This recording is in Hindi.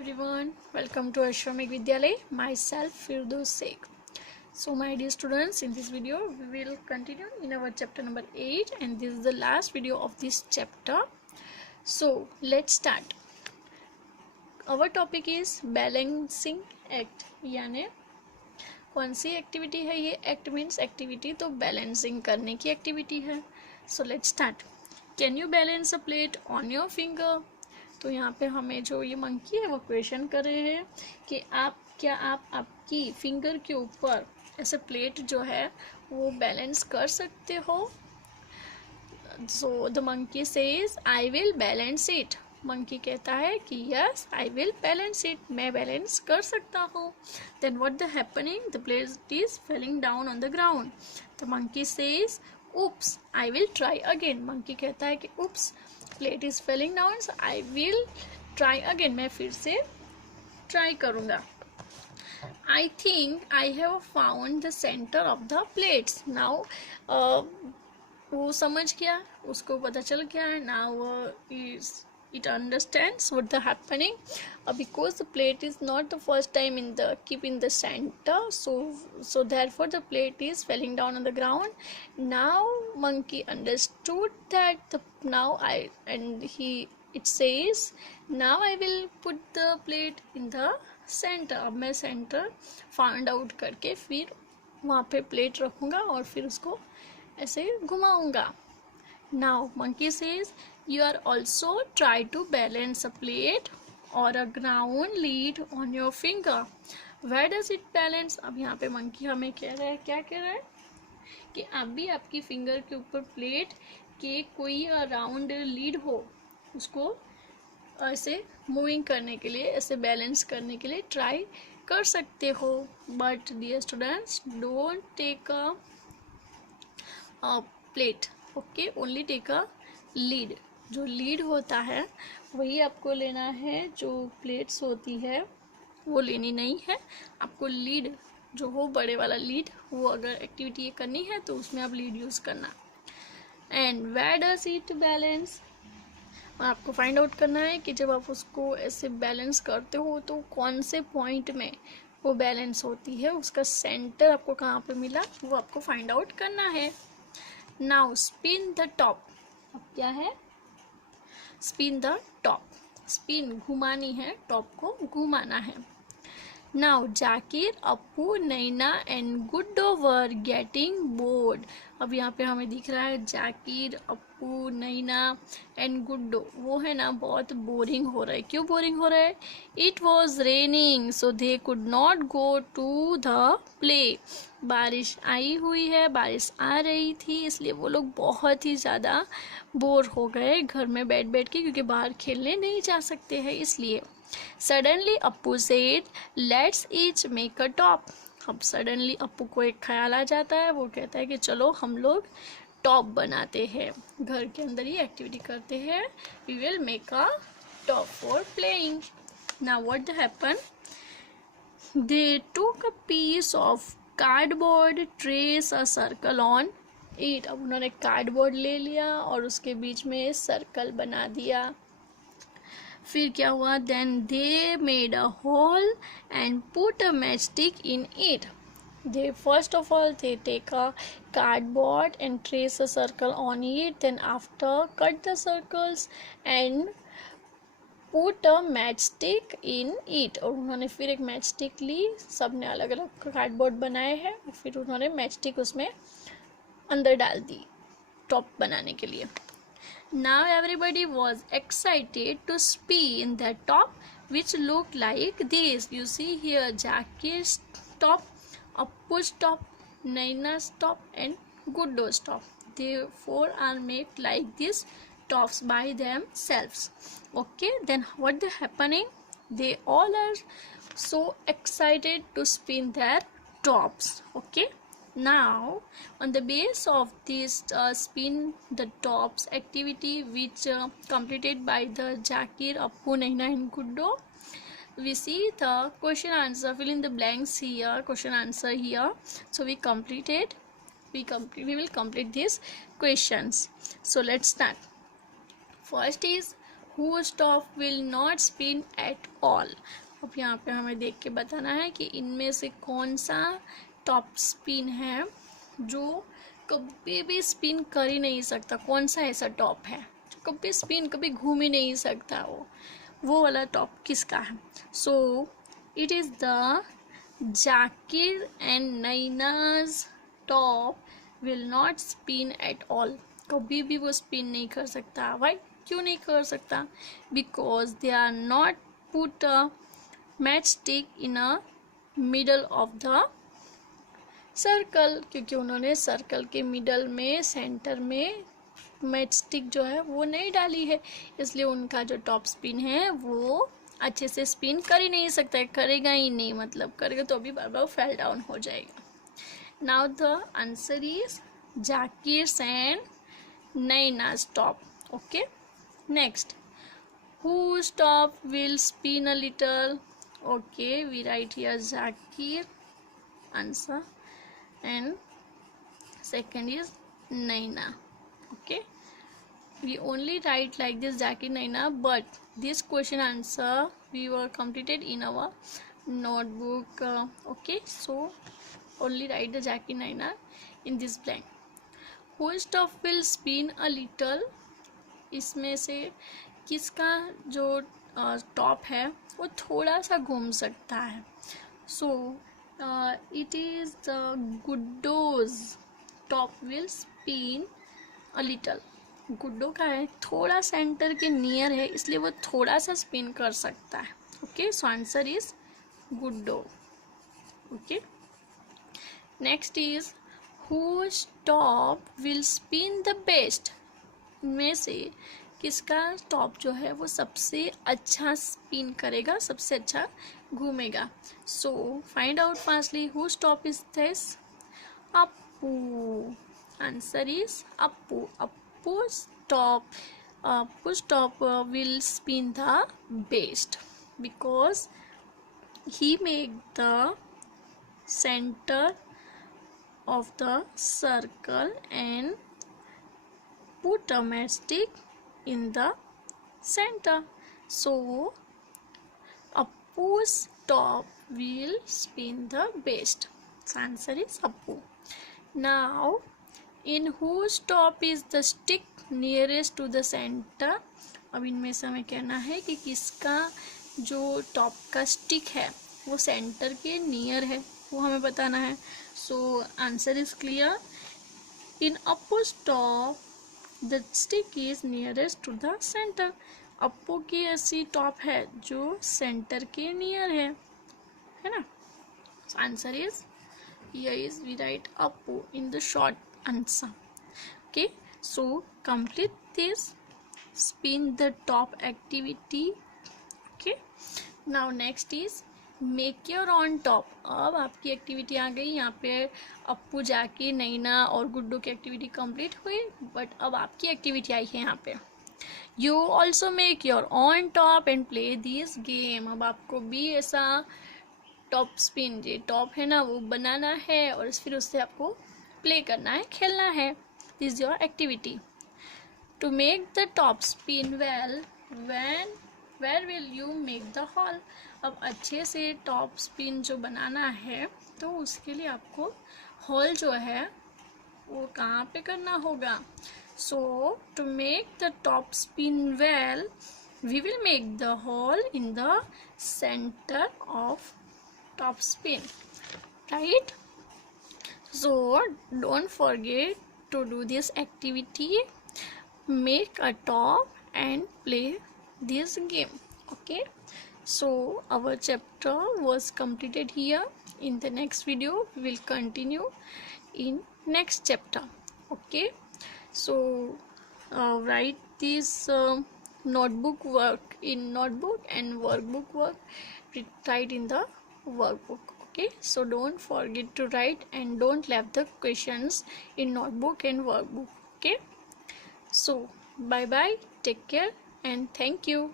everyone, welcome to Ashramik Vidyalay. Myself Firdaus Sheikh. So my dear students, in this video we will continue in our chapter number 8 and this is the last video of this chapter. So let's start. Our topic is balancing act. यानी कौन सी एक्टिविटी है ये? एक्ट मीन्स एक्टिविटी, तो बैलेंसिंग करने की एक्टिविटी है. So let's start. Can you balance a plate on your finger? तो यहाँ पे हमें जो ये मंकी है वो क्वेश्चन कर रहे हैं कि आप आपकी फिंगर के ऊपर ऐसे प्लेट जो है वो बैलेंस कर सकते हो. So the monkey says I will balance it. Monkey कहता है कि yes I will balance it, मैं बैलेंस कर सकता हूँ. Then what the happening? The plate is falling down on the ground. The monkey says oops I will try again. Monkey कहता है कि oops plate is falling down, so I will try again, मैं फिर से ट्राई करूँगा. I think I have found the centre of the plates. Now वो समझ गया, उसको पता चल गया है. Now it understands what the happening because the plate is not the first time in the keep in the center, so therefore the plate is falling down on the ground. Now monkey understood that it says now I will put the plate in the center. अब मैं center find out करके फिर वहाँ पे प्लेट रखूँगा और फिर उसको ऐसे घुमाऊँगा. Now monkey says you are also try to balance a plate or a ground lead on your finger. Where does it balance? अब यहाँ पे monkey हमें कह रहा है, क्या कह रहा है कि आप भी आपकी फिंगर के ऊपर प्लेट के कोई राउंड लीड हो उसको ऐसे मूविंग करने के लिए, ऐसे बैलेंस करने के लिए ट्राई कर सकते हो. But dear students, don't take a plate, okay, only take a lead. जो लीड होता है वही आपको लेना है, जो प्लेट्स होती है वो लेनी नहीं है. आपको लीड जो हो, बड़े वाला लीड, वो अगर एक्टिविटी ये करनी है तो उसमें आप लीड यूज़ करना. And where does it balance? आपको फाइंड आउट करना है कि जब आप उसको ऐसे बैलेंस करते हो तो कौन से पॉइंट में वो बैलेंस होती है, उसका सेंटर आपको कहाँ पे मिला वो आपको फाइंड आउट करना है. Now spin the top. अब क्या है? Spin the top. स्पिन घुमानी है, टॉप को घुमाना है. Now Zakir, Appu, Naina and Guddo were getting bored. अब यहाँ पे हमें दिख रहा है जाकिर, अप्पू, नैना एंड गुड्डो, वो है ना बहुत बोरिंग हो रहा है. क्यों बोरिंग हो रहा है? It was raining so they could not go to the play. बारिश आई हुई है, बारिश आ रही थी, इसलिए वो लोग बहुत ही ज़्यादा बोर हो गए घर में बैठ बैठ के, क्योंकि बाहर खेलने नहीं जा सकते हैं इसलिए. Suddenly Appu said let's each make a top. अब सडनली अप्पू को एक ख्याल आ जाता है, वो कहता है कि चलो हम लोग टॉप बनाते हैं, घर के अंदर ही एक्टिविटी करते हैं. We will make a top for playing. Now what happen? They took a piece of cardboard, trace a circle on it. अब उन्होंने कार्डबोर्ड ले लिया और उसके बीच में सर्कल बना दिया. फिर क्या हुआ? Then they made a hole and put a matchstick in it. They first of all they take a cardboard and trace a circle on it, then after cut the circles and put a matchstick in it. और उन्होंने फिर एक मैच स्टिक ली, सब ने अलग अलग कार्डबोर्ड बनाए हैं और फिर उन्होंने मैच स्टिक उसमें अंदर डाल दी टॉप बनाने के लिए. Now everybody was excited to spin the top which looked like this. You see here Jakir's top, Appu's top, Naina's top and Guddo's top. They four are made like this tops by themselves. Okay, then what the happening? They all are so excited to spin their tops. Okay. Now on the base of this spin the tops activity which completed by the Jakir, Appu, Naina and Guddo, we see the question answer, fill in the blanks here, question answer here. So we will complete these questions. So let's start. First is whose top will not spin at all। अब यहाँ पे हमें देख के बताना है कि इनमें से कौन सा टॉप स्पिन है जो कभी भी स्पिन कर ही नहीं सकता। कौन सा ऐसा टॉप है जो कभी स्पिन, कभी घूम ही नहीं सकता, वो वाला टॉप किसका है? So it is the Zakir and Naina's top will not spin at all. कभी भी वो स्पिन नहीं कर सकता। वाई? क्यों नहीं कर सकता? Because they are not put a matchstick in a middle of the circle, क्योंकि उन्होंने सर्कल के मिडल में, सेंटर में मैच स्टिक जो है वो नहीं डाली है, इसलिए उनका जो टॉप स्पिन है वो अच्छे से स्पिन कर ही नहीं सकता है। करेगा ही नहीं, मतलब करेगा तो अभी बार बार फेल डाउन हो जाएगा। Now the answer is Zakir and Naina's top। okay, next, whose top will spin a little? okay, we write here Zakir answer, and second is Naina। okay, we only write like this Zakir, Naina, but this question answer we were completed in our notebook। okay, so only write the Zakir, Naina in this blank। whose top will spin a little? इसमें से किसका जो टॉप है वो थोड़ा सा घूम सकता है? So it is the Guddo's top will spin a little. Guddo का है थोड़ा सेंटर के नियर है, इसलिए वो थोड़ा सा स्पिन कर सकता है। Okay, so answer is Guddo. Okay, next is whose top will spin the best? में से किसका टॉप जो है वो सबसे अच्छा स्पिन करेगा, सबसे अच्छा घूमेगा? So find out fastly whose top is this? Appu. Answer is Appu. Appu's top will spin the best because he make the center of the circle and put a matchstick in the center. So Appu's top will spin the best. So answer is Appu। Now in whose top is the stick nearest to the center? अब इनमें से हमें कहना है कि किसका जो टॉप का स्टिक है वो सेंटर के नियर है, वो हमें बताना है। So answer is clear. In Appu's top the stick is nearest to the center। Appu की ऐसी टॉप है जो सेंटर के नियर है ना? so answer is here is we write Appu in the short answer। okay, so complete this spin the top activity। okay, now next is make your on top. अब आपकी एक्टिविटी आ गई यहाँ पे, अप्पू, जाकिर, नैना और गुड्डू की एक्टिविटी कंप्लीट हुई, बट अब आपकी एक्टिविटी आई है यहाँ पे। You also make your on top and play this game. अब आपको भी ऐसा टॉप स्पिन, जो टॉप है ना वो बनाना है और फिर उससे आपको प्ले करना है, खेलना है। This is your activity. To make the top spin well, where will you make the hole? अब अच्छे से टॉप स्पिन जो बनाना है तो उसके लिए आपको हॉल जो है वो कहाँ पे करना होगा? So to make the top spin well we will make the hole in the centre of top spin, right? So don't forget to do this activity, make a top and play this game। okay, so our chapter was completed here। in the next video we will continue in next chapter। okay, so write this notebook work in notebook and workbook work write in the workbook। okay, so don't forget to write and don't leave the questions in notebook and workbook। okay, so bye bye, take care and thank you।